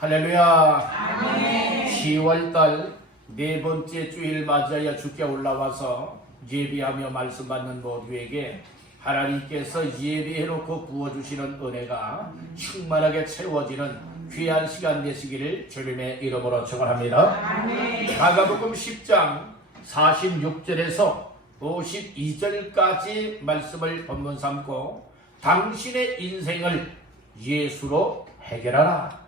할렐루야. 아멘. 10월달 네 번째 주일 맞이하여 주께 올라와서 예배하며 말씀 받는 모두에게 하나님께서 예배해놓고 부어주시는 은혜가 충만하게 채워지는 귀한 시간 되시기를 주님의 이름으로 축원합니다. 아멘. 마가복음 10장 46절에서 52절까지 말씀을 본문 삼고 당신의 인생을 예수로 해결하라.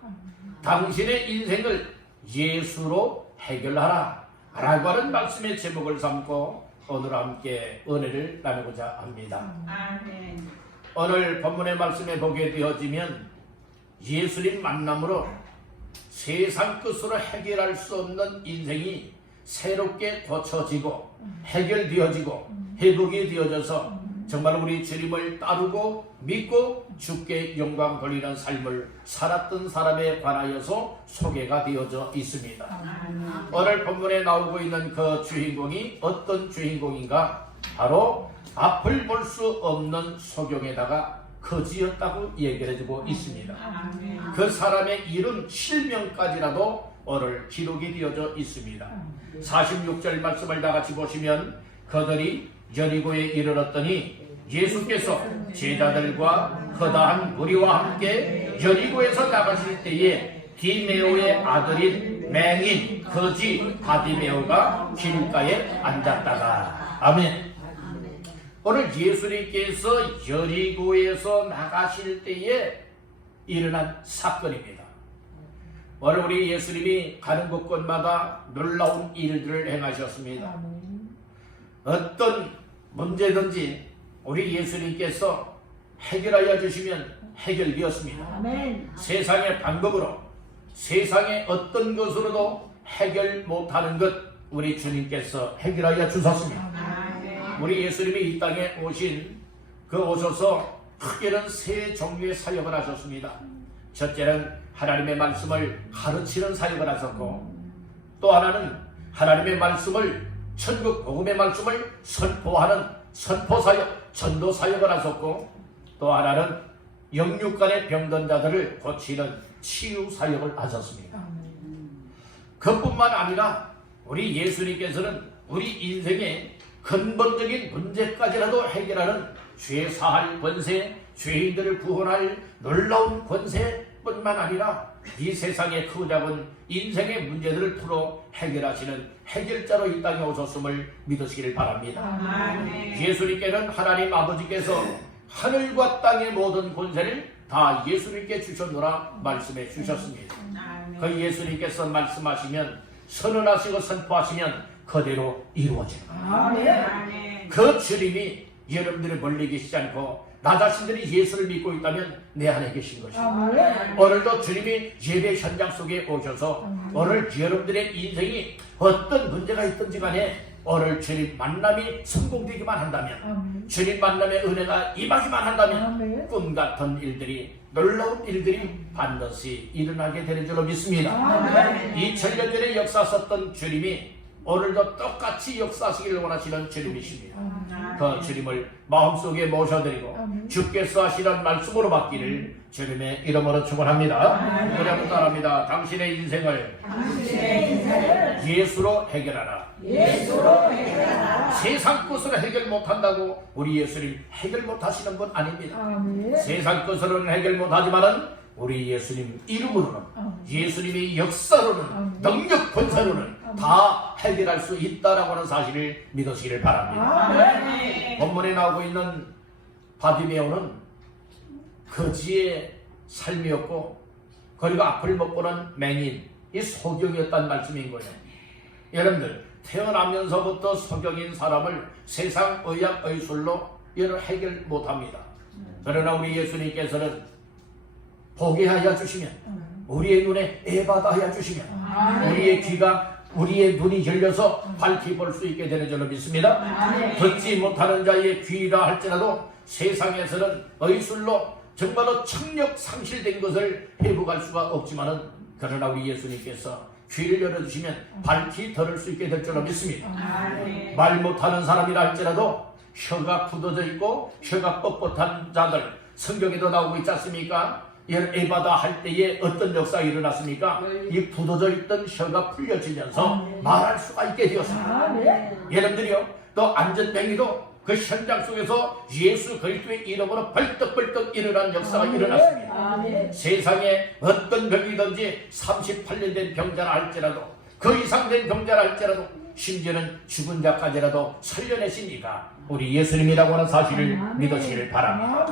당신의 인생을 예수로 해결하라 라고 하는 말씀의 제목을 삼고 오늘 함께 은혜를 나누고자 합니다. 아멘. 오늘 본문의 말씀에 보게 되어지면 예수님 만남으로 세상 끝으로 해결할 수 없는 인생이 새롭게 고쳐지고 해결되어지고 회복이 되어져서 정말 우리 주님을 따르고 믿고 주께 영광 돌리는 삶을 살았던 사람에 관하여서 소개가 되어져 있습니다. 오늘 본문에 나오고 있는 그 주인공이 어떤 주인공인가? 바로 앞을 볼 수 없는 소경에다가 거지였다고 얘기를 해주고 있습니다. 그 사람의 이름 실명까지라도 오늘 기록이 되어져 있습니다. 46절 말씀을 다 같이 보시면 그들이 여리고에 이르렀더니 예수께서 제자들과 허다한 무리와 함께 여리고에서 나가실 때에 디메오의 아들인 맹인 거지 바디메오가 길가에 앉았다가 아멘. 오늘 예수님께서 여리고에서 나가실 때에 일어난 사건입니다. 오늘 우리 예수님이 가는 곳곳마다 놀라운 일들을 행하셨습니다. 어떤 문제든지 우리 예수님께서 해결하여 주시면 해결되었습니다. 아멘. 세상의 방법으로 세상의 어떤 것으로도 해결 못하는 것 우리 주님께서 해결하여 주셨습니다. 아멘. 우리 예수님이 이 땅에 오셔서 크게는 세 종류의 사역을 하셨습니다. 첫째는 하나님의 말씀을 가르치는 사역을 하셨고, 또 하나는 하나님의 말씀을 천국 복음의 말씀을 선포하는 선포사역, 전도사역을 하셨고, 또 하나는 영육간의 병든 자들을 고치는 치유사역을 하셨습니다. 그뿐만 아니라 우리 예수님께서는 우리 인생의 근본적인 문제까지라도 해결하는 죄 사할 권세, 죄인들을 구원할 놀라운 권세뿐만 아니라 이 세상의 크고 작은 인생의 문제들을 풀어 해결하시는 해결자로 이 땅에 오셨음을 믿으시길 바랍니다. 아멘. 예수님께는 하나님 아버지께서 하늘과 땅의 모든 권세를 다 예수님께 주셨노라 말씀해 주셨습니다. 그 예수님께서 말씀하시면 선언하시고 선포하시면 그대로 이루어집니다. 아멘. 그 주님이 여러분들을 멀리 계시지 않고 나 자신들이 예수를 믿고 있다면 내 안에 계신 것입니다. 오늘도 주님이 예배 현장 속에 오셔서 오늘 여러분들의 인생이 어떤 문제가 있든지 간에 오늘 주님 만남이 성공되기만 한다면 주님 만남의 은혜가 임하기만 한다면 꿈 같은 일들이 놀라운 일들이 반드시 일어나게 되는 줄로 믿습니다. 2000년 전에 역사 썼던 주님이 오늘도 똑같이 역사하시기를 원하시는 주님이십니다. 그 주님을 마음속에 모셔드리고 주께서 하시는 말씀으로 받기를 주님의 이름으로 축원합니다. 그냥 따라합니다. 당신의 인생을 예수로 해결하라. 세상 것으로 해결 못한다고 우리 예수님 해결 못하시는 분 아닙니다. 세상 것으로는 해결 못하지만은 우리 예수님 이름으로는 예수님의 역사로는 능력 권세로는 다 해결할 수 있다라고 하는 사실을 믿으시기를 바랍니다. 본문에 나오고 있는 바디메오는 거지의 삶이었고 그리고 앞을 못 보는 맹인, 이 소경이었다는 말씀인 거예요. 여러분들 태어나면서부터 소경인 사람을 세상 의학 의술로 이를 해결 못합니다. 그러나 우리 예수님께서는 보게 하여 주시면 우리의 눈에 애받아 주시면 우리의 귀가 우리의 눈이 열려서 밝히 볼 수 있게 되는 줄로 믿습니다. 듣지 못하는 자의 귀라 할지라도 세상에서는 의술로 정말로 청력 상실된 것을 회복할 수가 없지만은 그러나 우리 예수님께서 귀를 열어주시면 밝히 들을 수 있게 될 줄로 믿습니다. 말 못하는 사람이라 할지라도 혀가 굳어져 있고 혀가 뻣뻣한 자들 성경에도 나오고 있지 않습니까? 에바다 할 때에 어떤 역사가 일어났습니까? 이 굳어져 있던 혀가 풀려지면서 말할 수가 있게 되었습니다. 여러분들이요, 또 안전뱅이도 그 현장 속에서 예수 그리스도의 이름으로 벌떡벌떡 일어난 역사가 일어났습니다. 세상에 어떤 병이든지 38년 된 병자라 할지라도, 그 이상 된 병자라 할지라도, 심지어는 죽은 자까지라도 살려내시니까 우리 예수님이라고 하는 사실을 믿으시기를 바랍니다.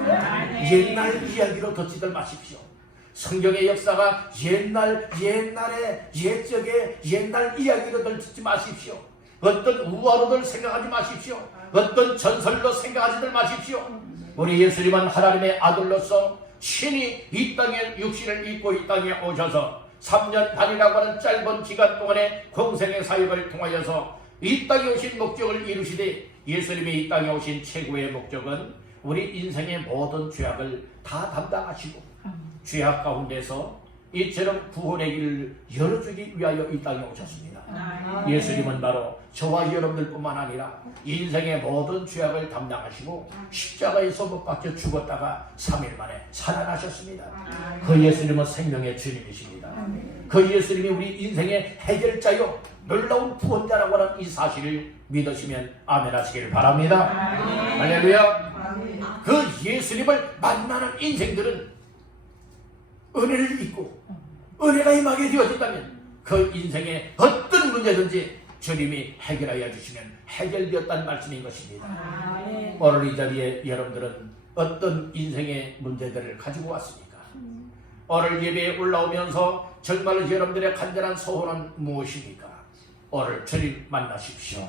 옛날 이야기로 듣지들 마십시오. 성경의 역사가 옛날에 옛적에 옛날 이야기로들 듣지 마십시오. 어떤 우화로들 생각하지 마십시오. 어떤 전설로 생각하지들 마십시오. 우리 예수님은 하나님의 아들로서 신이 이 땅에 육신을 입고 이 땅에 오셔서 3년 반이라고 하는 짧은 기간 동안의 공생의 사역을 통하여서 이 땅에 오신 목적을 이루시되, 예수님이 이 땅에 오신 최고의 목적은 우리 인생의 모든 죄악을 다 담당하시고 죄악 가운데서 이처럼 구원의 길을 열어주기 위하여 이 땅에 오셨습니다. 예수님은 바로 저와 여러분들뿐만 아니라 인생의 모든 죄악을 담당하시고 십자가에서 못 박혀 죽었다가 3일 만에 살아나셨습니다. 그 예수님은 생명의 주님이십니다. 그 예수님이 우리 인생의 해결자요 놀라운 구원자라고 하는 이 사실을 믿으시면 아멘 하시길 바랍니다. 할렐루야. 그 예수님을 만나는 인생들은 은혜를 입고 은혜가 임하게 되어진다면 그 인생의 어떤 문제든지 주님이 해결하여 주시면 해결되었다는 말씀인 것입니다. 오늘 이 자리에 여러분들은 어떤 인생의 문제들을 가지고 왔습니까? 오늘 예배에 올라오면서 정말 여러분들의 간절한 소원은 무엇입니까? 오늘 주님 만나십시오.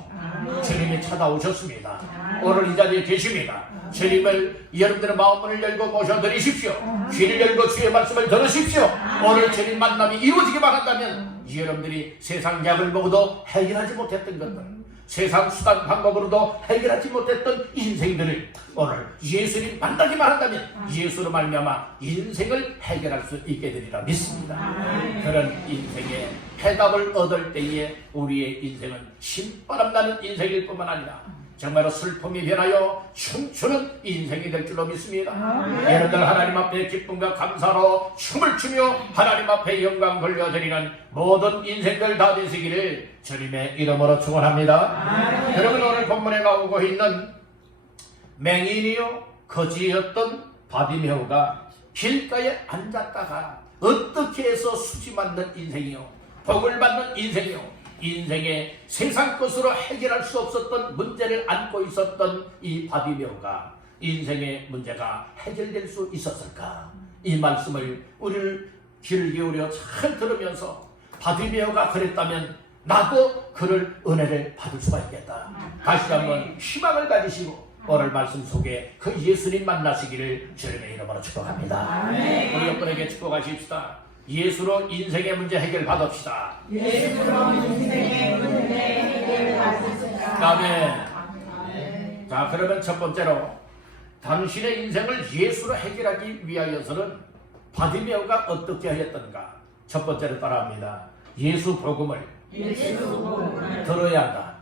주님이 찾아오셨습니다. 오늘 이 자리에 계십니다. 주님을 여러분들의 마음을 열고 모셔드리십시오. 귀를 열고 주의 말씀을 들으십시오. 오늘 주님 만남이 이루어지기만 한다면 여러분들이 세상 약을 먹어도 해결하지 못했던 것들, 세상 수단 방법으로도 해결하지 못했던 인생들을 오늘 예수님 만나기만 한다면 예수로 말미암아 인생을 해결할 수 있게 되리라 믿습니다. 그런 인생의 해답을 얻을 때에 우리의 인생은 신바람나는 인생일 뿐만 아니라 정말로 슬픔이 변하여 춤추는 인생이 될 줄로 믿습니다. 여러분들 하나님 앞에 기쁨과 감사로 춤을 추며 하나님 앞에 영광 돌려드리는 모든 인생들 다 되시기를 주님의 이름으로 축원합니다. 여러분, 오늘 본문에 나오고 있는 맹인이요 거지였던 바디메오가 길가에 앉았다가 어떻게 해서 수지 맞는 인생이요, 복을 받는 인생이요, 인생의 세상 것으로 해결할 수 없었던 문제를 안고 있었던 이 바디메오가 인생의 문제가 해결될 수 있었을까? 이 말씀을 우리를 귀를 기울여 잘 들으면서 바디메오가 그랬다면 나도 그를 은혜를 받을 수가 있겠다. 다시 한번 희망을 가지시고 오늘 말씀 속에 그 예수님 만나시기를 주님의 이름으로 축복합니다. 우리 여러분에게 축복하십시다. 예수로 인생의 문제 해결 받읍시다. 예수로 인생의 문제 해결 받읍시다. 아멘. 자, 그러면 첫 번째로 당신의 인생을 예수로 해결하기 위하여서는 바디메오가 어떻게 하였던가? 첫 번째로 따라합니다. 예수 복음을 들어야 한다.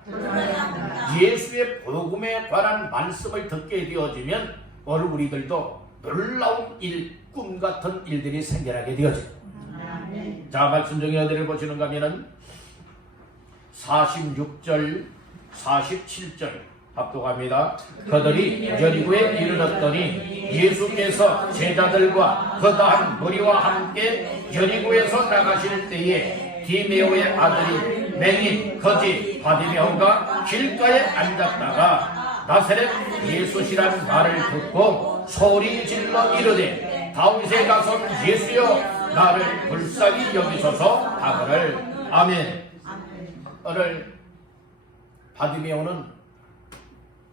예수의 복음에 관한 말씀을 듣게 되어지면 오늘 우리들도 놀라운 일, 꿈 같은 일들이 생겨나게 되어집니다. 자, 말씀 중에 어디를 보시는가 하면은 46절, 47절 합독합니다. 그들이 여리고에 이르렀더니 예수께서 제자들과 거다한 무리와 함께 여리고에서 나가실 때에 디메오의 아들이 맹인 거지 바디메오가 길가에 앉았다가 나사렛 예수시라는 말을 듣고 소리 질러 이르되 다윗의 자손 예수여 나를 불쌍히 여기소서 하거늘. 아멘. 오늘 바디메오는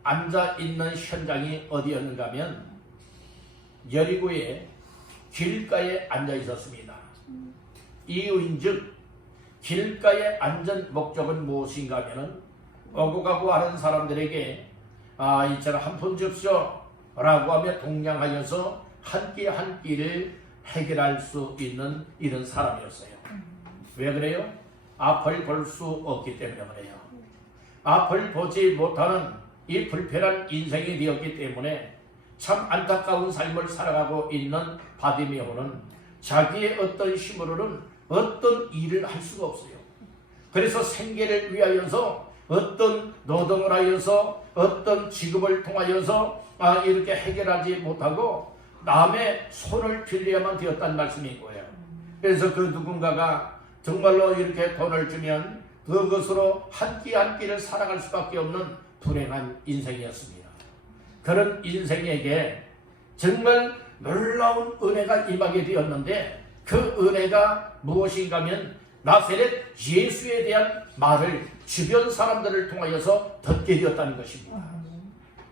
앉아있는 현장이 어디였는가 하면 여리고의 길가에 앉아 있었습니다. 이유인즉 길가에 앉은 목적은 무엇인가 하면 오고 가고 하는 사람들에게 이처럼 한 푼 줍쇼 라고 하며 동냥하여서 한 끼 한 끼를 해결할 수 있는 이런 사람이었어요. 왜 그래요? 앞을 볼 수 없기 때문에 그래요. 앞을 보지 못하는 이 불편한 인생이 되었기 때문에 참 안타까운 삶을 살아가고 있는 바디메오는 자기의 어떤 힘으로는 어떤 일을 할 수가 없어요. 그래서 생계를 위하여서 어떤 노동을 하여서 어떤 직업을 통하여서 이렇게 해결하지 못하고 남의 손을 빌려야만 되었다는 말씀인 거예요. 그래서 그 누군가가 정말로 이렇게 돈을 주면 그것으로 한 끼 한 끼를 살아갈 수밖에 없는 불행한 인생이었습니다. 그런 인생에게 정말 놀라운 은혜가 임하게 되었는데 그 은혜가 무엇인가 하면 나사렛 예수에 대한 말을 주변 사람들을 통하여서 듣게 되었다는 것입니다.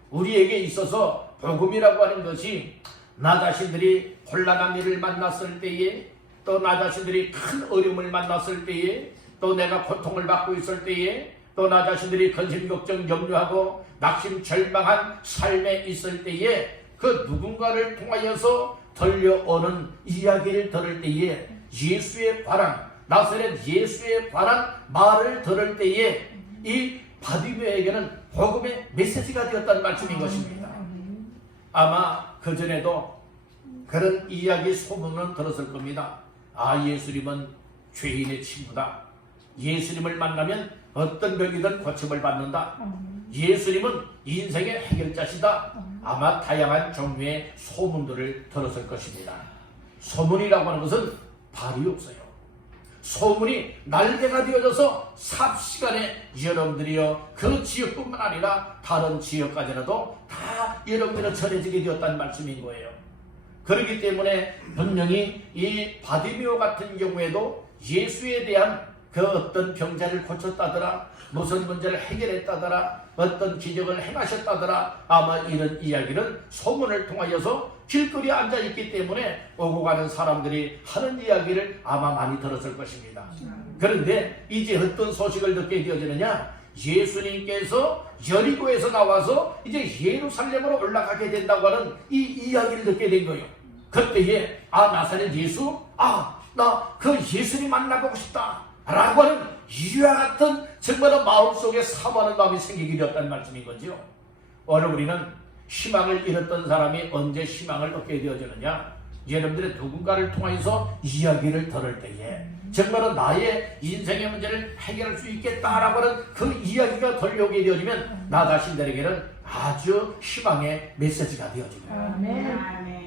우리에게 있어서 복음이라고 하는 것이 나 자신들이 곤란한 일을 만났을 때에, 또 나 자신들이 큰 어려움을 만났을 때에, 또 내가 고통을 받고 있을 때에, 또 나 자신들이 근심 걱정 염려하고 낙심 절망한 삶에 있을 때에 그 누군가를 통하여서 들려오는 이야기를 들을 때에 예수에 관한, 나사렛 예수에 관한 말을 들을 때에 이 바디메오에게는 복음의 메시지가 되었다는 말씀인 것입니다. 아마 그전에도 그런 이야기 소문은 들었을 겁니다. 예수님은 죄인의 친구다. 예수님을 만나면 어떤 병이든 고침을 받는다. 예수님은 인생의 해결자시다. 아마 다양한 종류의 소문들을 들었을 것입니다. 소문이라고 하는 것은 발이 없어요. 소문이 날개가 되어져서 삽시간에 여러분들이요 그 지역뿐만 아니라 다른 지역까지라도 다 여러분들은 전해지게 되었다는 말씀인 거예요. 그렇기 때문에 분명히 이 바디메오 같은 경우에도 예수에 대한 그 어떤 병자를 고쳤다더라, 무슨 문제를 해결했다더라, 어떤 기적을 행하셨다더라, 아마 이런 이야기는 소문을 통하여서 길거리에 앉아있기 때문에 오고 가는 사람들이 하는 이야기를 아마 많이 들었을 것입니다. 그런데 이제 어떤 소식을 듣게 되어지느냐, 예수님께서 여리고에서 나와서 이제 예루살렘으로 올라가게 된다고 하는 이 이야기를 듣게 된 거예요. 그때에 나사렛 예수, 나 그 예수님 만나보고 싶다 라고 하는 이와 같은 정말 마음속에 사모하는 마음이 생기게 되었다는 말씀인 거죠. 오늘 우리는 희망을 잃었던 사람이 언제 희망을 얻게 되어지느냐, 여러분들의 누군가를 통해서 이야기를 들을 때에 정말로 나의 인생의 문제를 해결할 수 있겠다라고 하는 그 이야기가 들려오게 되어지면 나 자신들에게는 아주 희망의 메시지가 되어집니다.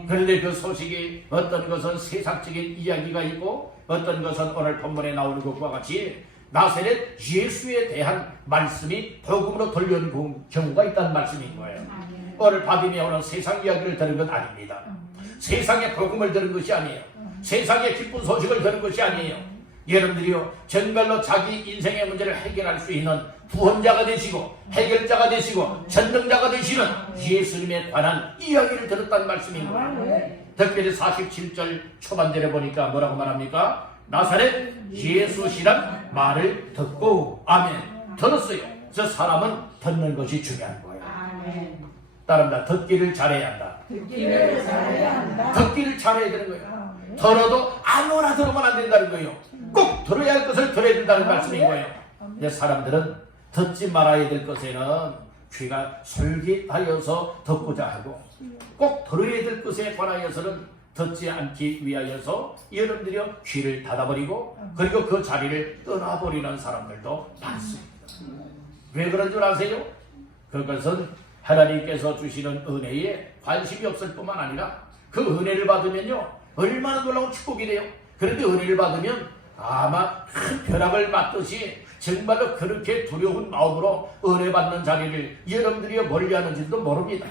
그런데 그 소식이 어떤 것은 세상적인 이야기가 있고 어떤 것은 오늘 본문에 나오는 것과 같이 나사렛 예수에 대한 말씀이 복음으로 들려오는 경우가 있다는 말씀인 거예요. 오늘 바디메오는 세상 이야기를 들은 건 아닙니다. 세상의 복음을 들은 것이 아니에요. 세상의 기쁜 소식을 들은 것이 아니에요. 여러분들이요 정말로 자기 인생의 문제를 해결할 수 있는 구원자가 되시고 해결자가 되시고 전능자가 되시는 예수님에 관한 이야기를 들었다는 말씀인 거예요. 특별히 47절 초반절에 보니까 뭐라고 말합니까? 나사렛 예수시란 말을 듣고 아멘 들었어요. 저 사람은 듣는 것이 중요한 거예요. 따릅니다. 듣기를 잘해야 한다. 듣기를 잘해야 되는 거예요. 들어도 아무나 들으면 안 된다는 거예요. 꼭 들어야 할 것을 들어야 된다는 말씀인 거예요. 근데 사람들은 듣지 말아야 될 것에는 귀가 솔깃하여서 듣고자 하고 꼭 들어야 될 것에 관하여서는 듣지 않기 위하여서 여러분들이 귀를 닫아버리고 그리고 그 자리를 떠나버리는 사람들도 많습니다. 왜 그런 줄 아세요? 그것은 하나님께서 주시는 은혜에 관심이 없을 뿐만 아니라 그 은혜를 받으면요 얼마나 놀라운 축복이 돼요. 그런데 은혜를 받으면 아마 큰 벼락을 맞듯이 정말로 그렇게 두려운 마음으로 은혜 받는 자리를 여러분들이 멀리하는지도 모릅니다.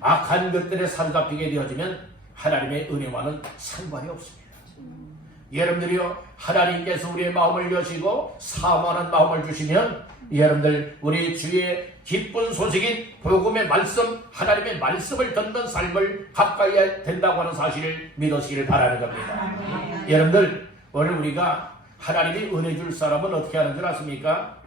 악한 것들에 사로잡히게 되어지면 하나님의 은혜와는 상관이 없습니다. 여러분들이요 하나님께서 우리의 마음을 여시고 사모하는 마음을 주시면 여러분들 우리 주의 기쁜 소식인 복음의 말씀, 하나님의 말씀을 듣는 삶을 가까이 된다고 하는 사실을 믿으시길 바라는 겁니다. 여러분들 오늘 우리가 하나님이 은혜 줄 사람은 어떻게 하는 줄 아십니까?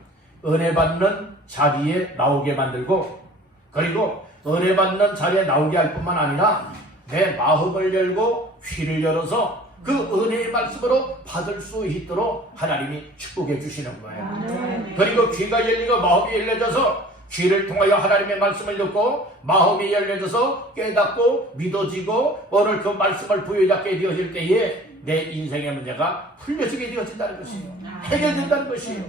은혜 받는 자리에 나오게 만들고 그리고 은혜 받는 자리에 나오게 할 뿐만 아니라 내 마음을 열고 귀를 열어서 그 은혜의 말씀으로 받을 수 있도록 하나님이 축복해 주시는 거예요. 그리고 귀가 열리고 마음이 열려져서 귀를 통하여 하나님의 말씀을 듣고 마음이 열려져서 깨닫고 믿어지고 오늘 그 말씀을 부여잡게 되어질 때에 내 인생의 문제가 풀려지게 되어진다는 것이에요. 해결된다는 것이에요.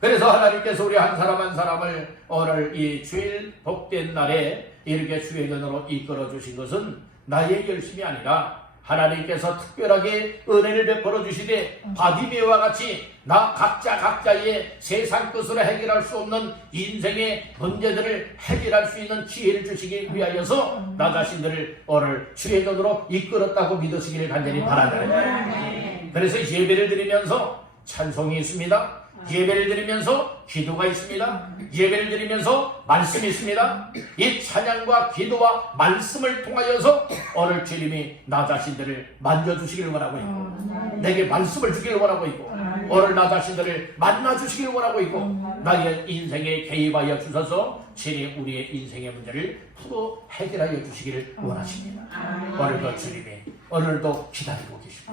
그래서 하나님께서 우리 한 사람 한 사람을 오늘 이 주일 복된 날에 이렇게 주의 전으로 이끌어 주신 것은 나의 열심이 아니라 하나님께서 특별하게 은혜를 베풀어 주시되 바디메와 같이 나 각자의 세상 것으로 해결할 수 없는 인생의 문제들을 해결할 수 있는 기회를 주시기 위하여서 나 자신들을 오늘 주의 전으로 이끌었다고 믿으시기를 간절히 바랍니다. 그래서 예배를 드리면서 찬송이 있습니다. 예배를 드리면서 기도가 있습니다. 예배를 드리면서 말씀이 있습니다. 이 찬양과 기도와 말씀을 통하여서 오늘 주님이 나 자신들을 만져주시길 원하고 있고 내게 말씀을 주기를 원하고 있고 오늘 나 자신들을 만나주시길 원하고 있고 나의 인생에 개입하여 주셔서 주님 우리의 인생의 문제를 풀어 해결하여 주시기를 원하십니다. 오늘 그 주님이 오늘도 기다리고 계십니다.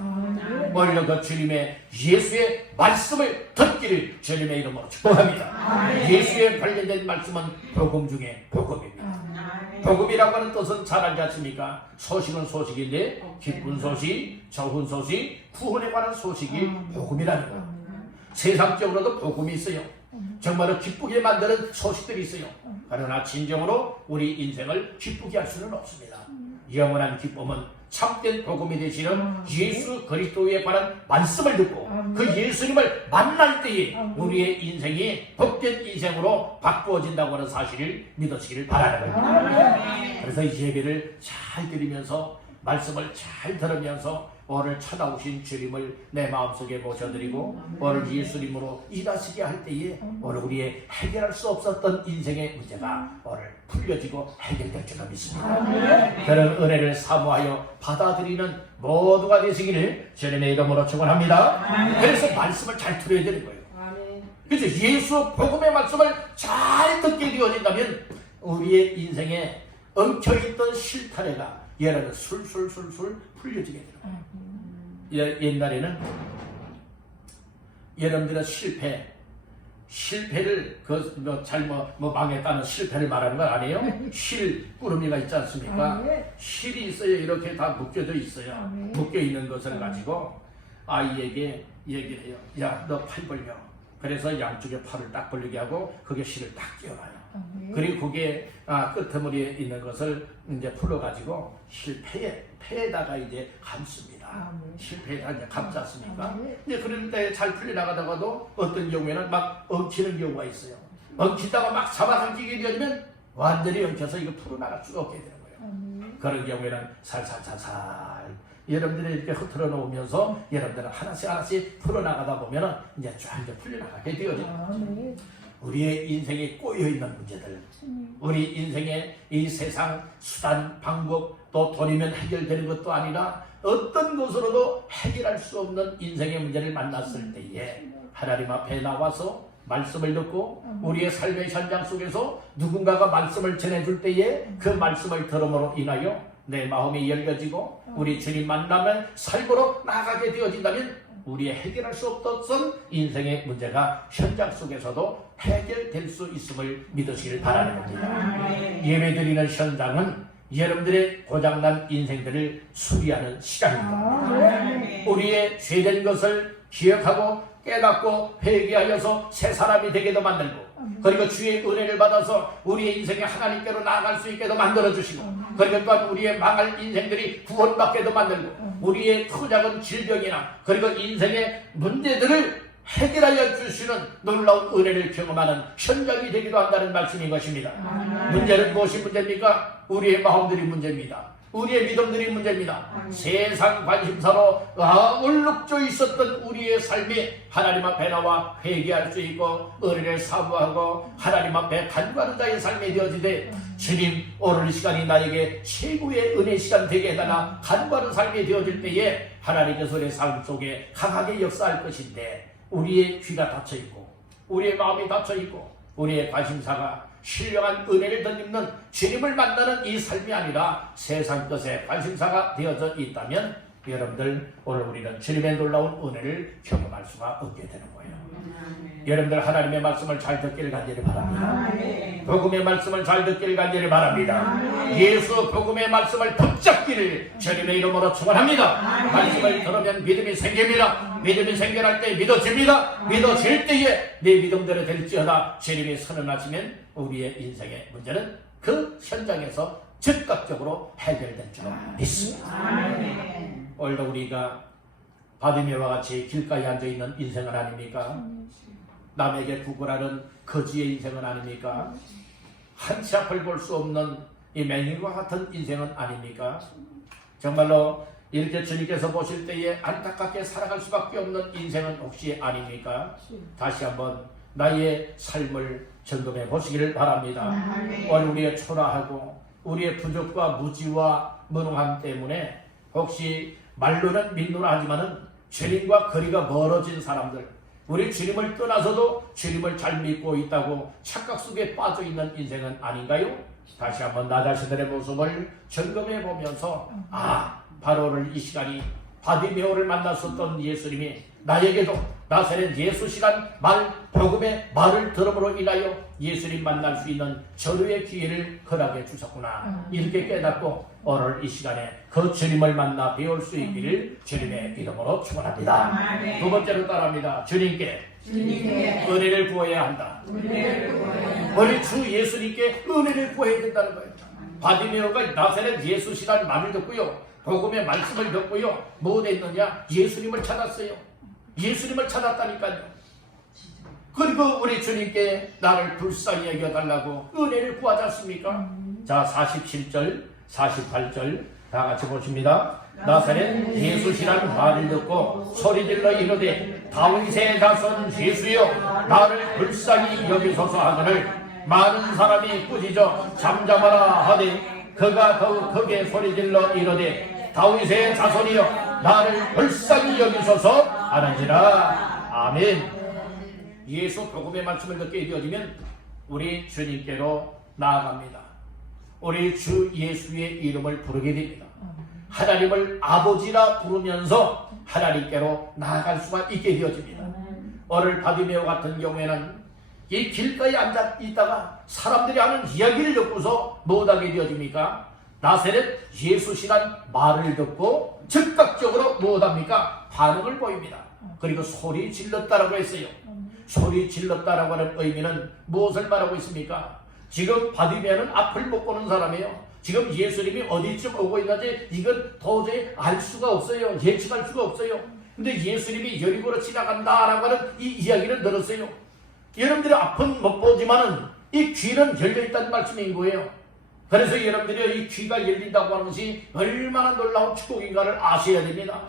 오늘 그 주님의 예수의 말씀을 듣기를 주님의 이름으로 축복합니다. 예수에 관련된 말씀은 복음 중에 복음입니다. 복음이라고 하는 뜻은 잘 알지 않습니까? 소식은 소식인데 기쁜 소식, 좋은 소식, 구원에 관한 소식이 복음이라는 거예요. 세상적으로도 복음이 있어요. 정말로 기쁘게 만드는 소식들이 있어요. 그러나 진정으로 우리 인생을 기쁘게 할 수는 없습니다. 영원한 기쁨은 참된 복음이 되시는 예수 그리스도에 관한 말씀을 듣고 그 예수님을 만날 때에 우리의 인생이 복된 인생으로 바꾸어진다고 하는 사실을 믿으시기를 바라는 겁니다. 그래서 예배를 잘 드리면서 말씀을 잘 들으면서 오늘 찾아오신 주님을 내 마음속에 모셔드리고 오늘 예수님으로 일하시게 할 때에 오늘 우리의 해결할 수 없었던 인생의 문제가 오늘 풀려지고 해결될 줄로 믿습니다. 그런 은혜를 사모하여 받아들이는 모두가 되시기를 주님의 이름으로 축원합니다. 그래서 말씀을 잘 들어야 되는 거예요. 그래서 예수 복음의 말씀을 잘 듣게 되어진다면 우리의 인생에 엉켜있던 실타래가 얘는 술술술술 풀려지게 되는 거예요. 옛날에는 여러분들은 실패를 망했다는 실패를 말하는 건 아니에요. 꾸러미가 있지 않습니까? 실이 있어요. 이렇게 다 묶여져 있어요. 묶여 있는 것을 가지고 아이에게 얘기를 해요. 야, 너 팔 벌려. 그래서 양쪽에 팔을 딱 벌리게 하고 그게 실을 딱 끼워놔요. 그리고 그게 끄트머리에 있는 것을 이제 풀어가지고 폐에다가 이제 감습니다. 실패에다 이제 감지 않습니까? 이제 그런데 잘 풀려나가다가도 어떤 경우에는 막 엉키는 경우가 있어요. 엉키다가 막 잡아당기게 되면 완전히 엉켜서 이거 풀어나갈 수가 없게 되는 거예요. 그런 경우에는 살살살살 여러분들이 이렇게 흐트러 놓으면서 여러분들은 하나씩 풀어나가다 보면은 이제 쫙 이제 풀려나가게 되어져요. 우리의 인생에 꼬여있는 문제들, 우리 인생의 이 세상 수단, 방법, 또 돈이면 해결되는 것도 아니라 어떤 것으로도 해결할 수 없는 인생의 문제를 만났을 때에 하나님 앞에 나와서 말씀을 듣고 우리의 삶의 현장 속에서 누군가가 말씀을 전해줄 때에 그 말씀을 들음으로 인하여 내 마음이 열려지고 우리 주님 만나면 살고로 나가게 되어진다면 우리의 해결할 수 없었던 인생의 문제가 현장 속에서도 해결될 수 있음을 믿으시길 바라는 겁니다. 예배드리는 현장은 여러분들의 고장난 인생들을 수리하는 시간입니다. 우리의 죄된 것을 기억하고 깨닫고 회개하여서 새 사람이 되게도 만들고 그리고 주의 은혜를 받아서 우리의 인생에 하나님께로 나아갈 수 있게도 만들어주시고 그리고 또한 우리의 망할 인생들이 구원받게도 만들고 우리의 크작은 질병이나 그리고 인생의 문제들을 해결하여 주시는 놀라운 은혜를 경험하는 현장이 되기도 한다는 말씀인 것입니다. 문제는 무엇이 문제입니까? 우리의 마음들이 문제입니다. 우리의 믿음들이 문제입니다. 세상 관심사로 얼룩져 있었던 우리의 삶이 하나님 앞에 나와 회개할 수 있고 은혜를 사모하고 하나님 앞에 간구하는 자의 삶이 되어지되 주님 오늘 이 시간이 나에게 최고의 은혜 시간 되게 해달라 간구하는 삶이 되어질 때에 하나님께서 우리의 삶 속에 강하게 역사할 것인데 우리의 귀가 닫혀있고 우리의 마음이 닫혀있고 우리의 관심사가 신령한 은혜를 덧입는 주님을 만나는 이 삶이 아니라 세상 것에 관심사가 되어져 있다면 여러분들 오늘 우리는 주님의 놀라운 은혜를 경험할 수가 없게 되는 거예요. 여러분들 하나님의 말씀을 잘 듣기를 간절히 바랍니다. 복음의 말씀을 잘 듣기를 간절히 바랍니다. 예수 복음의 말씀을 붙잡기를 주님의 이름으로 축원합니다. 말씀을 들으면 믿음이 생깁니다. 믿음이 생겨날 때 믿어집니다. 믿어질 때에 내 믿음대로 될지어다 주님이 선언하시면 우리의 인생의 문제는 그 현장에서 즉각적으로 해결될 줄 믿습니다. 오늘도 우리가 바디메와 같이 길가에 앉아있는 인생은 아닙니까? 남에게 구걸하는 거지의 인생은 아닙니까? 한 치 앞을 볼 수 없는 이 맹인과 같은 인생은 아닙니까? 정말로 이렇게 주님께서 보실 때에 안타깝게 살아갈 수밖에 없는 인생은 혹시 아닙니까? 다시 한번 나의 삶을 점검해 보시기를 바랍니다. 오늘 우리의 초라하고 우리의 부족과 무지와 무능함 때문에 혹시 말로는 믿노라 하지만은 주님과 거리가 멀어진 사람들, 우리 주님을 떠나서도 주님을 잘 믿고 있다고 착각 속에 빠져 있는 인생은 아닌가요? 다시 한번 나 자신들의 모습을 점검해 보면서 바로 오늘 이 시간이 바디메오를 만났었던 예수님이 나에게도 나사렛 예수시란 복음의 말을 들음으로 인하여 예수님 만날 수 있는 절호의 기회를 허락해 주셨구나. 이렇게 깨닫고 오늘 이 시간에 그 주님을 만나 배울 수 있기를 주님의 이름으로 축원합니다. 두 번째로 따라합니다. 주님께 은혜를 구해야 한다. 우리 주 예수님께 은혜를 구해야 된다는 거예요. 바디메오가 나사렛 예수시란 말을 듣고요, 복음의 말씀을 듣고요, 뭐 됐느냐? 예수님을 찾았어요. 예수님을 찾았다니까요. 그리고 우리 주님께 나를 불쌍히 여겨달라고 은혜를 구하지 않습니까? 자, 47절 48절 다 같이 보십니다. 나사렛 예수시란 말을 듣고 소리질러 이르되 다윗의 자손 예수여 나를 불쌍히 여기소서 하거늘 많은 사람이 꾸짖어 잠잠하라 하되 그가 더욱 크게 소리질러 이르되 다윗의 자손이여 나를 불쌍히 여기소서 하는지라. 아멘. 예수 복음의 말씀을 듣게 되어지면 우리 주님께로 나아갑니다. 우리 주 예수의 이름을 부르게 됩니다. 하나님을 아버지라 부르면서 하나님께로 나아갈 수가 있게 되어집니다. 오늘 바디메오 같은 경우에는 이 길가에 앉아 있다가 사람들이 하는 이야기를 듣고서 뭐하게 되어집니까? 나사렛 예수시란 말을 듣고 즉각적으로 뭐합니까? 반응을 보입니다. 그리고 소리 질렀다라고 했어요. 소리 질렀다라고 하는 의미는 무엇을 말하고 있습니까? 지금 바디메오는 앞을 못 보는 사람이에요. 지금 예수님이 어디쯤 오고 있는지 이건 도저히 알 수가 없어요. 예측할 수가 없어요. 근데 예수님이 여리고로 지나간다라고 하는 이 이야기를 들었어요. 여러분들이 앞은 못 보지만은 이 귀는 열려있다는 말씀인 거예요. 그래서 여러분들이 이 귀가 열린다고 하는 것이 얼마나 놀라운 축복인가를 아셔야 됩니다.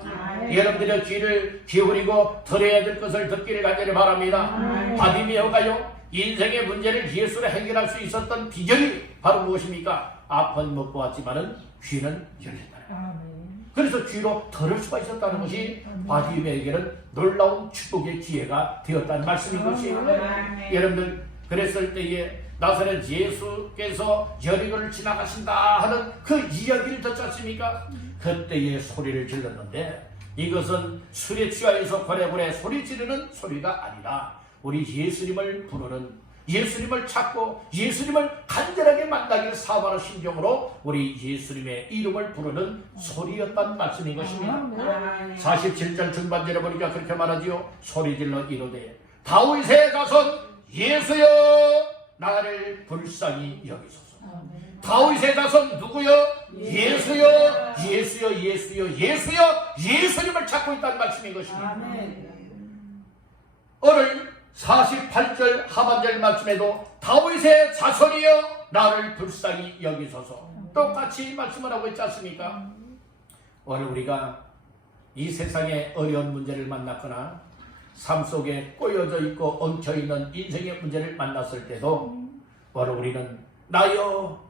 여러분들의 귀를 기울이고 들어야 될 것을 듣기를 간절히 바랍니다. 바디메오가요, 인생의 문제를 예수로 해결할 수 있었던 비결이 바로 무엇입니까? 앞은 못 보았지만은 귀는 열린다. 그래서 귀로 들을 수가 있었다는 것이 바디메오에게는 놀라운 축복의 기회가 되었다는 말씀인 것이에요. 여러분들 그랬을 때에 나사렛 예수께서 여리고를 지나가신다 하는 그 이야기를 듣지 않습니까? 그때에 소리를 질렀는데 이것은 술에 취하여서 고래고래 소리 지르는 소리가 아니라 우리 예수님을 부르는, 예수님을 찾고 예수님을 간절하게 만나길 사모하는 심정으로 우리 예수님의 이름을 부르는 소리였다는 말씀인 것입니다. 47절 중반절에 보니까 그렇게 말하지요. 소리질러 이르되 다윗의 자손 예수여 나를 불쌍히 여기소서. 다윗의 자손 누구요? 예수요. 예수요. 예수요. 예수요. 예수님을 찾고 있다는 말씀인 것입니다. 오늘 48절 하반절 말씀에도 다윗의 자손이여 나를 불쌍히 여기소서. 똑같이 말씀을 하고 있지 않습니까? 오늘 우리가 이 세상의 어려운 문제를 만났거나 삶 속에 꼬여져 있고 엉켜있는 인생의 문제를 만났을 때도 바로 우리는 나요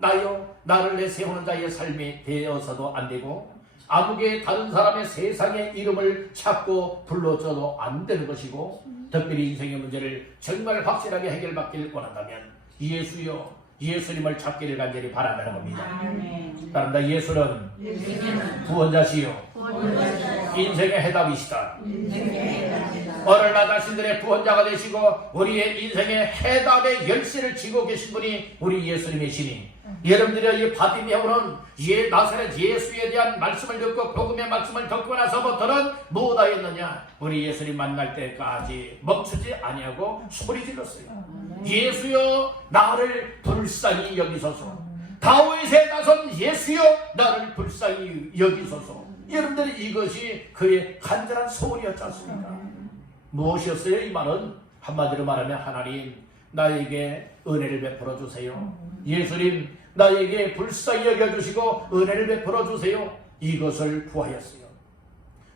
나를 내세우는 자의 삶이 되어서도 안 되고 아무개 다른 사람의 세상의 이름을 찾고 불러줘도 안 되는 것이고, 특별히 인생의 문제를 정말 확실하게 해결받기를 원한다면 예수요 예수님을 찾기를 간절히 바란다는 겁니다. 따른다. 예수는 구원자시요 인생의 해답이시다. 오늘 나 자신들의 구원자가 되시고 우리의 인생의 해답의 열쇠를 쥐고 계신 분이 우리 예수님이시니, 여러분들이 이 바디메오는 나사렛 예수에 대한 말씀을 듣고 복음의 말씀을 듣고 나서부터는 무엇하였느냐? 우리 예수님 만날 때까지 멈추지 아니하고 소리 질렀어요. 예수여 나를 불쌍히 여기소서. 다윗의 나선 예수여 나를 불쌍히 여기소서. 여러분들이 이것이 그의 간절한 소원이었지 않습니까? 무엇이었어요? 이 말은 한마디로 말하면 하나님 나에게 은혜를 베풀어 주세요. 예수님 나에게 불쌍히 여겨주시고 은혜를 베풀어 주세요. 이것을 구하였어요.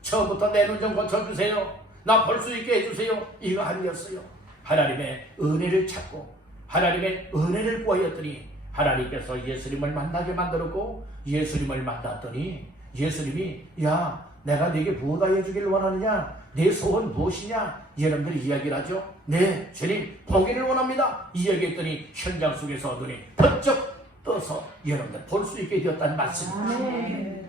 처음부터 내 눈 좀 고쳐주세요. 나 볼 수 있게 해주세요. 이거 아니었어요. 하나님의 은혜를 찾고 하나님의 은혜를 구하였더니 하나님께서 예수님을 만나게 만들었고, 예수님을 만났더니 예수님이 야 내가 네게 무엇하여 주기를 원하느냐? 내 소원 무엇이냐? 여러분들이 이야기를 하죠. 네 주님 보기를 원합니다. 이야기했더니 현장 속에서 눈이 번쩍 떠서 여러분들 볼 수 있게 되었다는 말씀입니다.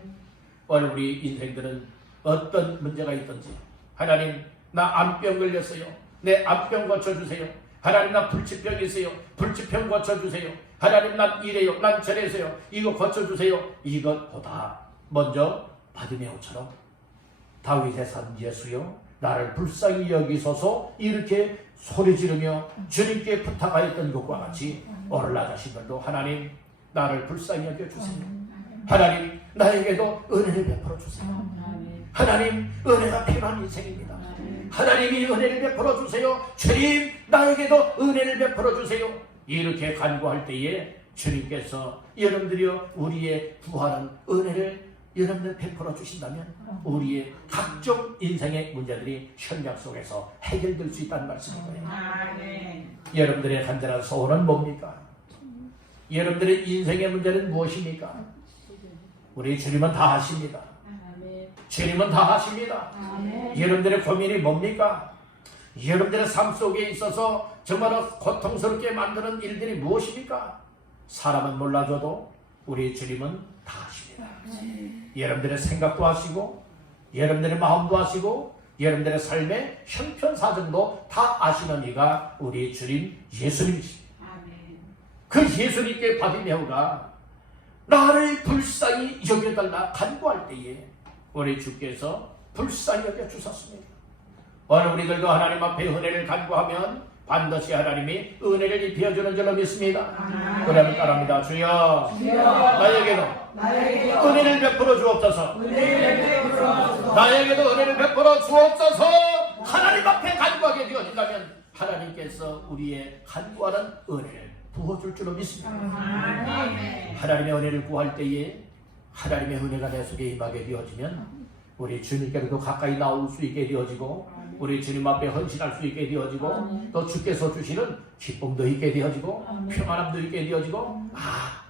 오늘 우리 인생들은 어떤 문제가 있든지 하나님 나 암병 걸렸어요. 내 암병 고쳐주세요. 하나님 나 불치병 있어요. 불치병 고쳐주세요. 하나님 난 이래요. 난 저래서요. 이거 고쳐주세요. 이것보다 먼저 바디메오처럼 다윗의 산 예수여 나를 불쌍히 여기소서 이렇게 소리 지르며 주님께 부탁하였던 것과 같이 오늘 나 자신들도 하나님 나를 불쌍히 여겨주세요. 하나님 나에게도 은혜를 베풀어 주세요. 하나님 은혜가 필요한 인생입니다. 하나님이 은혜를 베풀어 주세요. 주님 나에게도 은혜를 베풀어 주세요. 이렇게 간구할 때에 주님께서 여러분들이요 우리의 구하는 은혜를 여러분들 베풀어 주신다면 우리의 각종 인생의 문제들이 현장 속에서 해결될 수 있다는 말씀인 거예요. 여러분들의 간절한 소원은 뭡니까? 여러분들의 인생의 문제는 무엇입니까? 우리 주님은 다 하십니다. 주님은 다 하십니다. 여러분들의 고민이 뭡니까? 여러분들의 삶 속에 있어서 정말로 고통스럽게 만드는 일들이 무엇입니까? 사람은 몰라줘도 우리 주님은 다 하십니다. 여러분들의 생각도 하시고 여러분들의 마음도 하시고 여러분들의 삶의 형편사정도 다 아시는 이가 우리 주님 예수님이십니다. 그 예수님께 바디메오가 나를 불쌍히 여겨달라 간구할 때에 우리 주께서 불쌍히 여겨주셨습니다. 오늘 우리들도 하나님 앞에 은혜를 간구하면 반드시 하나님이 은혜를 입혀주는 줄로 믿습니다. 그러면 따라합니다. 주여 나에게도 은혜를 베풀어 주옵소서. 나에게도 은혜를 베풀어 주옵소서. 하나님 앞에 간구하게 되어진다면 하나님께서 우리의 간구하는 은혜를 부어줄 줄로 믿습니다. 하나님의 은혜를 구할 때에 하나님의 은혜가 내 속에 임하게 되어지면 우리 주님께로도 가까이 나올 수 있게 되어지고 우리 주님 앞에 헌신할 수 있게 되어지고 또 주께서 주시는 기쁨도 있게 되어지고 평안함도 있게 되어지고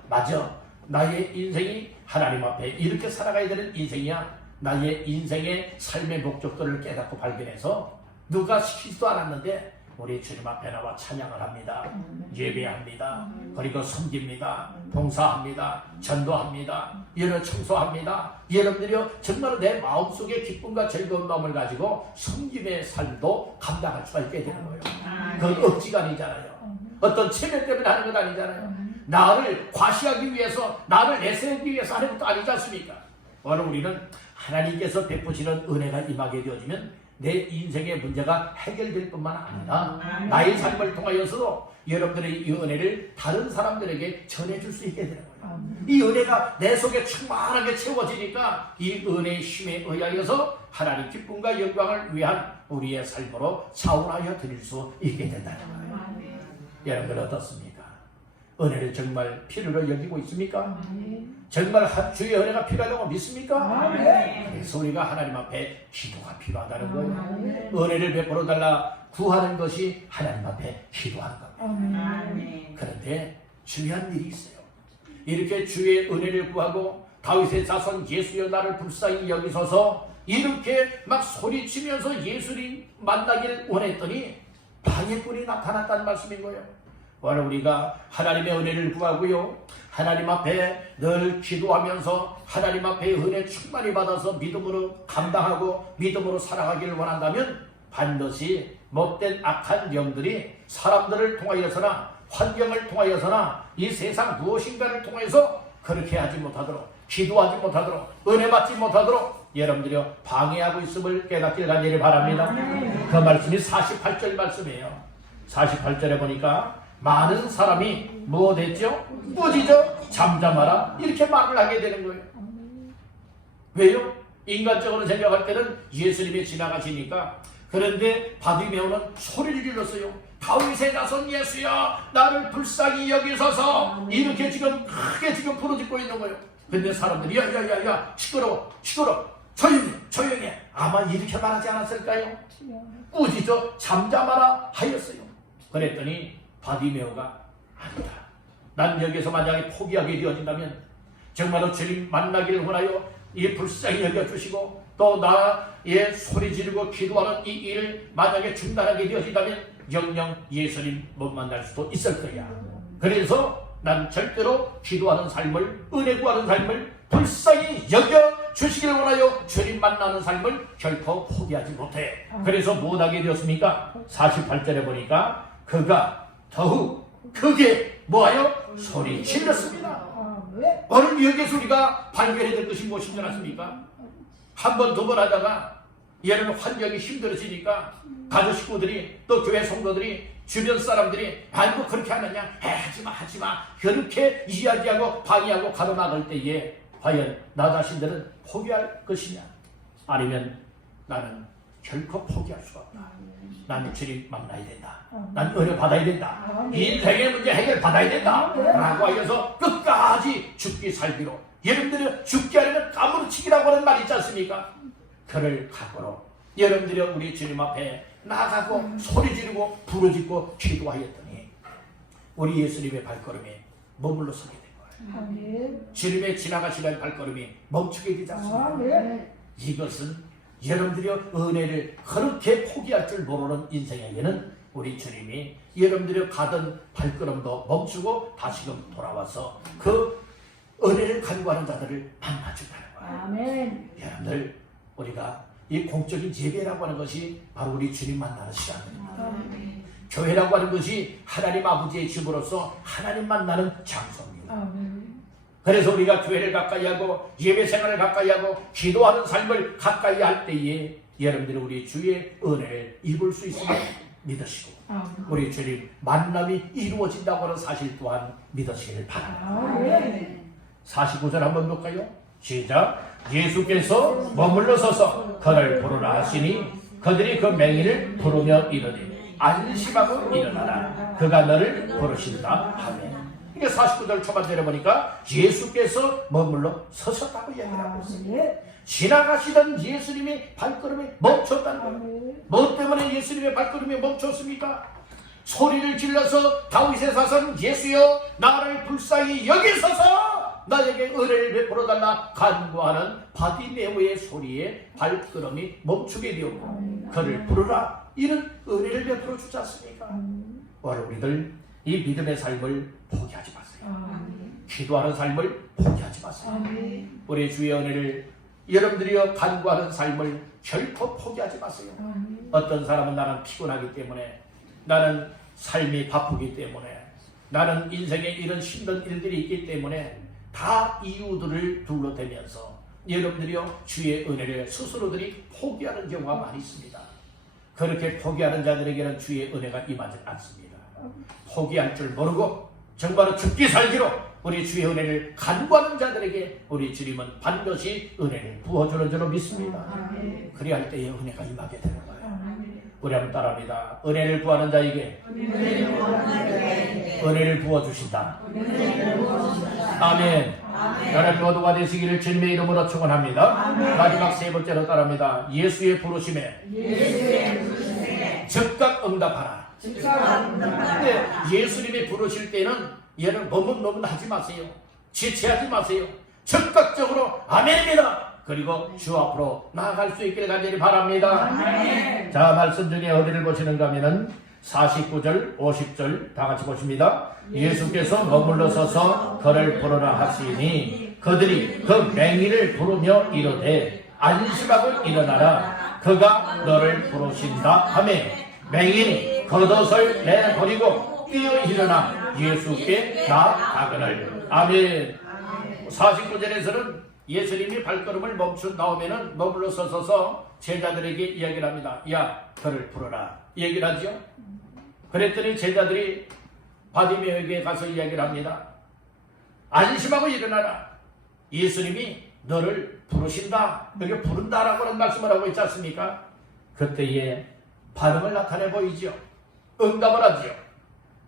맞아 나의 인생이 하나님 앞에 이렇게 살아가야 되는 인생이야. 나의 인생의 삶의 목적들을 깨닫고 발견해서 누가 시키지도 않았는데 우리 주님 앞에 나와 찬양을 합니다. 예배합니다. 그리고 섬깁니다. 봉사합니다. 전도합니다. 여러 청소합니다. 여러분들이요 정말 내 마음속에 기쁨과 즐거운 마음을 가지고 섬김의 삶도 감당할 수가 있게 되는 거예요. 그건 억지가 아니잖아요. 어떤 체면 때문에 하는 건 아니잖아요. 나를 과시하기 위해서 나를 내세우기 위해서 하는 것도 아니지 않습니까? 오늘 우리는 하나님께서 베푸시는 은혜가 임하게 되어지면 내 인생의 문제가 해결될 뿐만 아니라 나의 삶을 통하여서도 여러분들의 이 은혜를 다른 사람들에게 전해줄 수 있게 되는 거예요. 이 은혜가 내 속에 충만하게 채워지니까 이 은혜의 힘에 의하여서 하나님 기쁨과 영광을 위한 우리의 삶으로 차원하여 드릴 수 있게 된다는 거예요. 여러분들 어떻습니까? 은혜를 정말 필요로 여기고 있습니까? 정말 주의 은혜가 필요하다고 믿습니까? 그래서 우리가 하나님 앞에 기도가 필요하다는 거예요. 은혜를 베풀어 달라 구하는 것이 하나님 앞에 기도하는 겁니다. 그런데 중요한 일이 있어요. 이렇게 주의 은혜를 구하고 다윗의 자손 예수여 나를 불쌍히 여기소서 이렇게 막 소리치면서 예수님 만나기를 원했더니 방해꾼이 나타났다는 말씀인 거예요. 오늘 우리가 하나님의 은혜를 구하고요, 하나님 앞에 늘 기도하면서 하나님 앞에 은혜 충만히 받아서 믿음으로 감당하고 믿음으로 살아가기를 원한다면 반드시 못된 악한 영들이 사람들을 통하여서나 환경을 통하여서나 이 세상 무엇인가를 통해서 그렇게 하지 못하도록, 기도하지 못하도록, 은혜 받지 못하도록 여러분들이 방해하고 있음을 깨닫기를 간절히 바랍니다. 그 말씀이 48절 말씀이에요. 48절에 보니까 많은 사람이 무엇했죠? 꾸짖어 잠잠하라, 이렇게 말을 하게 되는 거예요. 왜요? 인간적으로 생각할 때는 예수님이 지나가시니까. 그런데 바디메오는 소리를 질렀어요. 다윗의 자손 예수야, 나를 불쌍히 여기소서, 이렇게 지금 크게 지금 부르짖고 있는 거예요. 근데 사람들이 야야야야 시끄러워 조용히 아마 이렇게 말하지 않았을까요? 꾸짖어 잠잠하라 하였어요. 그랬더니 바디메오가 아니다, 난 여기서 만약에 포기하게 되어진다면 정말로 주님 만나기를 원하여 이 불쌍히 여겨주시고 또 나의 소리 지르고 기도하는 이 일을 만약에 중단하게 되어진다면 영영 예수님 못 만날 수도 있을 거야. 그래서 난 절대로 기도하는 삶을, 은혜 구하는 삶을 불쌍히 여겨주시길 원하여 주님 만나는 삶을 결코 포기하지 못해. 그래서 못하게 되었습니까? 48절에 보니까 그가 더욱 크게 뭐하여 소리 질렀습니다. 오늘 여기서 우리가 발견해야 될 것이 무엇인 줄 아십니까? 한 번, 두 번 하다가 얘는 환경이 힘들어지니까 가족 식구들이 또 교회 성도들이 주변 사람들이 아이고 그렇게 하느냐, 하지마 그렇게 이야기하고 방해하고 가로막을 때에 과연 나 자신들은 포기할 것이냐, 아니면 나는 결코 포기할 수가 없다, 나는 주님 만나야 된다, 난 은혜 받아야 된다, 인생의 문제 해결 받아야 된다 라고 하여서 끝까지 죽기 살기로, 여러분들이 죽게 하려면 까무러치기라고 하는 말이 있지 않습니까? 그를 각오로 여러분들이 우리 주님 앞에 나가고 소리 지르고 부르짖고 기도하였더니 우리 예수님의 발걸음이 머물러 서게 된 거예요. 주님의 지나가시는 발걸음이 멈추게 되지 않습니까? 이것은 여러분들이 은혜를 그렇게 포기할 줄 모르는 인생에게는 우리 주님이 여러분들이 가던 발걸음도 멈추고 다시금 돌아와서 그 은혜를 간구하는 자들을 만나준다는 거예요. 아멘. 여러분들, 우리가 이 공적인 예배라고 하는 것이 바로 우리 주님 만나는 시간입니다. 교회라고 하는 것이 하나님 아버지의 집으로서 하나님 만나는 장소입니다. 그래서 우리가 교회를 가까이 하고 예배 생활을 가까이 하고 기도하는 삶을 가까이 할 때에 여러분들이 우리 주의 은혜를 입을 수 있음을 믿으시고 우리 주님 만남이 이루어진다고 하는 사실 또한 믿으시길 바랍니다. 49절 한번 볼까요? 시작. 예수께서 머물러 서서 그를 부르라 하시니 그들이 그 맹인을 부르며 이르니 안심하고 일어나라, 그가 너를 부르신다 하네. 이게 49절 초반절에 보니까 예수께서 머물러 서셨다고 얘기를 하고 있어요. 지나가시던 예수님의 발걸음이 멈췄다는 거예요. 뭐 때문에 예수님의 발걸음이 멈췄습니까? 소리를 질러서 다윗의 자손 예수여, 나를 불쌍히 여기소서, 나에게 은혜를 베풀어달라 간구하는 바디메오의 소리에 발걸음이 멈추게 되었고 그를 부르라, 이는 은혜를 베풀어 주지 않습니까? 오늘 우리들 이 믿음의 삶을 포기하지 마세요. 기도하는 삶을 포기하지 마세요. 우리 주의 은혜를 여러분들이 간구하는 삶을 결코 포기하지 마세요. 어떤 사람은 나는 피곤하기 때문에, 나는 삶이 바쁘기 때문에, 나는 인생에 이런 힘든 일들이 있기 때문에 다 이유들을 둘러대면서 여러분들이요 주의 은혜를 스스로들이 포기하는 경우가 많이 있습니다. 그렇게 포기하는 자들에게는 주의 은혜가 임하지 않습니다. 포기할 줄 모르고 정말로 죽기 살기로 우리 주의 은혜를 간구하는 자들에게 우리 주님은 반드시 은혜를 부어주는 줄로 믿습니다. 그리할 때에 은혜가 임하게 되는 거예요. 우리 한번 따라합니다. 은혜를 구하는 자에게 은혜를 부어주신다. 아멘. 여러분 모두가 되시기를 주님의 이름으로 축원합니다. 마지막 세 번째로 따라합니다. 예수의 부르심에 즉각 응답하라. 근데 예수님이 부르실 때는 얘를 머뭇머뭇하지 마세요. 지체하지 마세요. 즉각적으로 아멘입니다. 그리고 주 앞으로 나아갈 수 있기를 간절히 바랍니다. 자, 말씀 중에 어디를 보시는가 하면은 49절 50절 다 같이 보십니다. 예수께서 머물러 서서 그를 부르라 하시니 그들이 그 맹인을 부르며 이르되 안심하고 일어나라 그가 너를 부르신다 하며 맹인이 겉옷을 내버리고 뛰어 일어나 예수께 나아가거늘. 아멘. 49절에서는 예수님이 발걸음을 멈춘 다음에는 머물러 서서 제자들에게 이야기를 합니다. 야, 그를 부르라. 얘기를 하죠. 그랬더니 제자들이 바디메오에게 가서 이야기를 합니다. 안심하고 일어나라. 예수님이 너를 부르신다. 여기 부른다라고는 말씀을 하고 있지 않습니까? 그때에 반응을 나타내 보이죠. 응답을 하죠.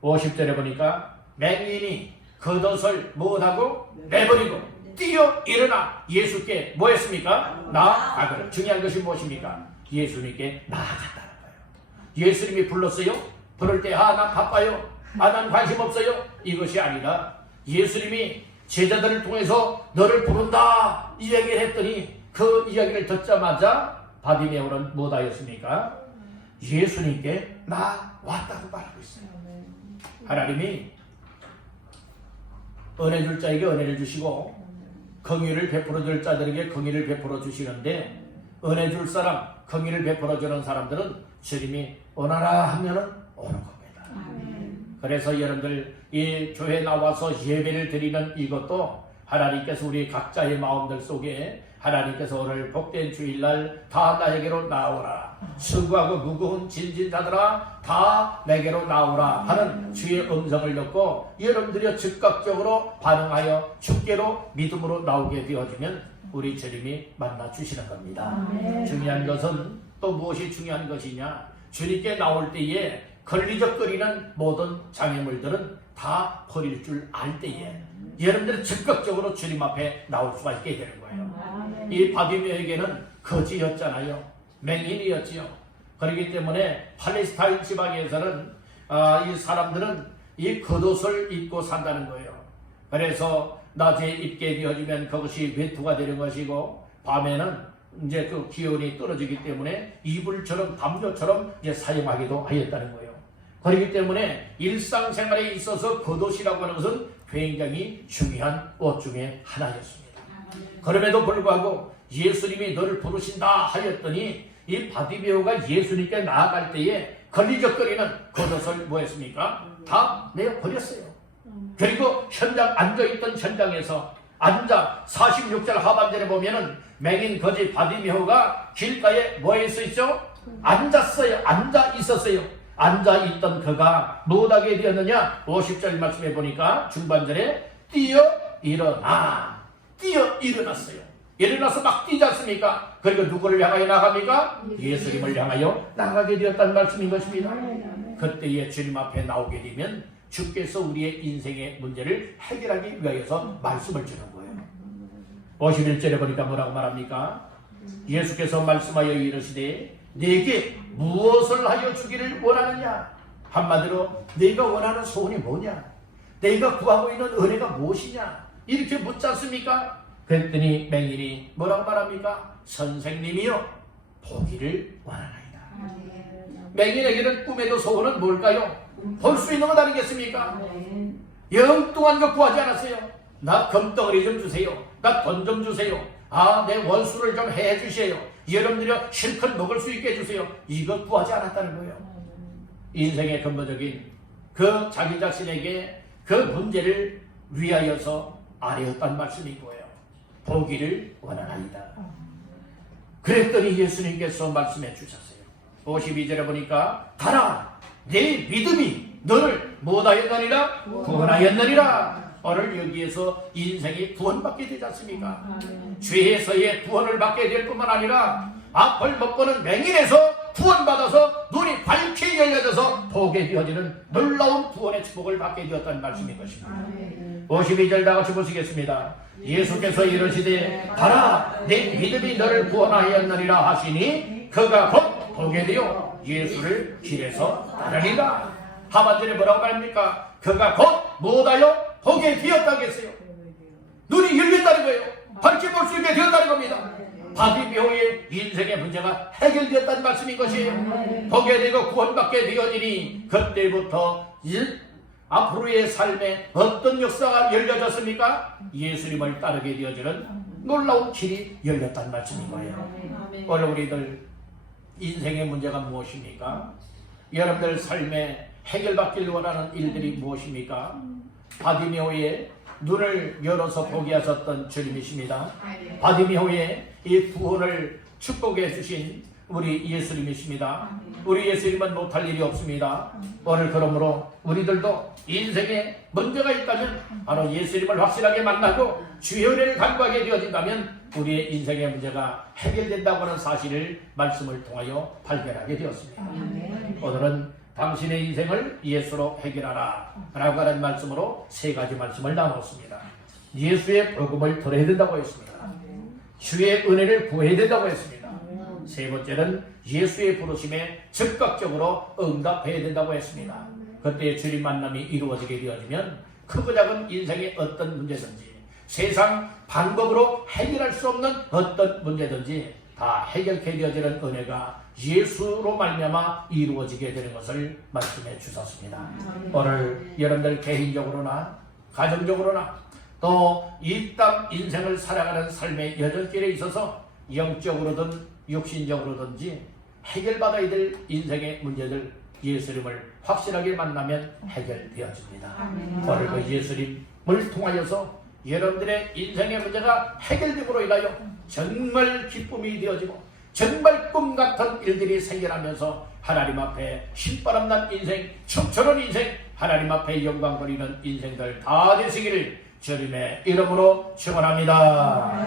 50절에 보니까 맹인이 겉옷을 못하고 내버리고 뛰어 일어나 예수께 뭐 했습니까? 나아가거늘. 중요한 것이 무엇입니까? 예수님께 나아갔다는 거예요. 예수님이 불렀어요? 부를 때 난 바빠요. 난 관심 없어요. 이것이 아니라 예수님이 제자들을 통해서 너를 부른다 이 얘기를 했더니 그 이야기를 듣자마자 바디메오는 뭐다였습니까? 예수님께 나왔다고 말하고 있어요. 하나님이 은혜 줄 자에게 은혜를 주시고 긍휼을 베풀어 줄 자들에게 긍휼을 베풀어 주시는데 은혜 줄 사람, 긍휼을 베풀어 주는 사람들은 주님이 오너라 하면은 오는 겁니다. 그래서 여러분들 이 교회에 나와서 예배를 드리는 이것도 하나님께서 우리 각자의 마음들 속에 하나님께서 오늘 복된 주일날 다 나에게로 나오라 수고하고 무거운 짐진 자들아 다 내게로 나오라 하는 주의 음성을 듣고 여러분들이 즉각적으로 반응하여 주께로 믿음으로 나오게 되어지면 우리 주님이 만나 주시는 겁니다. 중요한 것은 또 무엇이 중요한 것이냐? 주님께 나올 때에 걸리적거리는 모든 장애물들은 다 버릴 줄 알 때에 여러분들은 즉각적으로 주님 앞에 나올 수가 있게 되는 거예요. 이 바디메오에게는 거지였잖아요. 맹인이었지요. 그렇기 때문에 팔레스타인 지방에서는 이 사람들은 이 겉옷을 입고 산다는 거예요. 그래서 낮에 입게 되어지면 그것이 외투가 되는 것이고 밤에는 이제 그 기온이 떨어지기 때문에 이불처럼 담요처럼 이제 사용하기도 하였다는 거예요. 그렇기 때문에 일상생활에 있어서 겉옷이라고 하는 것은 굉장히 중요한 옷 중에 하나였습니다. 그럼에도 불구하고 예수님이 너를 부르신다 하였더니 이 바디메오가 예수님께 나아갈 때에 걸리적거리는 겉옷을 뭐 했습니까? 다 내어버렸어요. 그리고 현장 앉아있던 현장에서 앉아 46절 하반절에 보면은 맹인 거지 바디메오가 길가에 뭐 했어 있죠? 앉았어요. 앉아 있었어요. 앉아있던 그가 못하게 되었느냐? 50절 말씀해 보니까 중반절에 뛰어 일어났어요. 일어나서 막 뛰지 않습니까? 그리고 누구를 향하여 나갑니까? 예수님을 향하여 나가게 되었다는 말씀인 것입니다. 그때에 주님 앞에 나오게 되면 주께서 우리의 인생의 문제를 해결하기 위하여서 말씀을 주는 거예요. 51절에 보니까 뭐라고 말합니까? 예수께서 말씀하여 이르시되 내게 무엇을 하여 주기를 원하느냐? 한마디로 내가 원하는 소원이 뭐냐? 내가 구하고 있는 은혜가 무엇이냐? 이렇게 묻지 않습니까? 그랬더니 맹인이 뭐라고 말합니까? 선생님이여 보기를 원하나이다. 맹인에게는 꿈에도 소원은 뭘까요? 볼 수 있는 것 아니겠습니까? 영뚱한 것 구하지 않았어요. 나 금덩어리 좀 주세요. 나 돈 좀 주세요. 내 원수를 좀 해주세요. 여러분들이 실컷 먹을 수 있게 해주세요. 이것 구하지 않았다는 거예요. 인생의 근본적인 그 자기 자신에게 그 문제를 위하여서 아뢰었단 말씀인 거예요. 보기를 원하나이다. 그랬더니 예수님께서 말씀해 주셨어요. 52절에 보니까 가라 내 믿음이 너를 못하였느니라 구원하였느니라. 오늘 여기에서 인생이 구원받게 되지 않습니까? 죄에서의 구원을 받게 될 뿐만 아니라 앞을 못 보는 맹인에서 구원받아서 눈이 밝게 열려져서 보게 되어지는 놀라운 구원의 축복을 받게 되었다는 말씀인 것입니다. 52절 다 같이 보시겠습니다. 예수께서 이르시되 가라 내 믿음이 너를 구원하였느니라 하시니 그가 곧 보게 되어 예수를 길에서 따르니라. 하반절에 뭐라고 말합니까? 그가 곧 못하여 보게 되었다고 했어요. 눈이 열렸다는 거예요. 밝게 볼 수 있게 되었다는 겁니다. 바디메오의 인생의 문제가 해결되었다는 말씀인 것이에요. 보게 되고 구원받게 되어지니 그때부터 앞으로의 삶에 어떤 역사가 열려졌습니까? 예수님을 따르게 되어지는 놀라운 길이 열렸다는 말씀인 거예요. 오늘 우리들 인생의 문제가 무엇입니까? 여러분들 삶에 해결받길 원하는 일들이 무엇입니까? 바디메오의 눈을 열어서 보게 하셨던 주님이십니다. 바디메오의 이 구원을 축복해 주신 우리 예수님이십니다. 우리 예수님은 못할 일이 없습니다. 오늘 그러므로 우리들도 인생에 문제가 있다면 바로 예수님을 확실하게 만나고 주의 은혜를 간구하게 되어진다면 우리의 인생의 문제가 해결된다고 하는 사실을 말씀을 통하여 발견하게 되었습니다. 오늘은 당신의 인생을 예수로 해결하라 라고 하는 말씀으로 세 가지 말씀을 나눴습니다. 예수의 복음을 들어야 된다고 했습니다. 주의 은혜를 구해야 된다고 했습니다. 세 번째는 예수의 부르심에 즉각적으로 응답해야 된다고 했습니다. 그때 주님 만남이 이루어지게 되어지면 크고 작은 인생의 어떤 문제든지 세상 방법으로 해결할 수 없는 어떤 문제든지 다 해결케 되어지는 은혜가 예수로 말미암아 이루어지게 되는 것을 말씀해 주셨습니다. 오늘 여러분들 개인적으로나 가정적으로나 또 이 땅 인생을 살아가는 삶의 여정길에 있어서 영적으로든 육신적으로든지 해결받아야 될 인생의 문제들 예수님을 확실하게 만나면 해결되어집니다. 오늘 그 예수님을 통하여서 여러분들의 인생의 문제가 해결됨으로 인하여 정말 기쁨이 되어지고 정말 꿈같은 일들이 생겨나면서 하나님 앞에 신바람난 인생, 춤추는 인생, 하나님 앞에 영광 돌리는 인생들 다 되시기를 주님의 이름으로 축원합니다.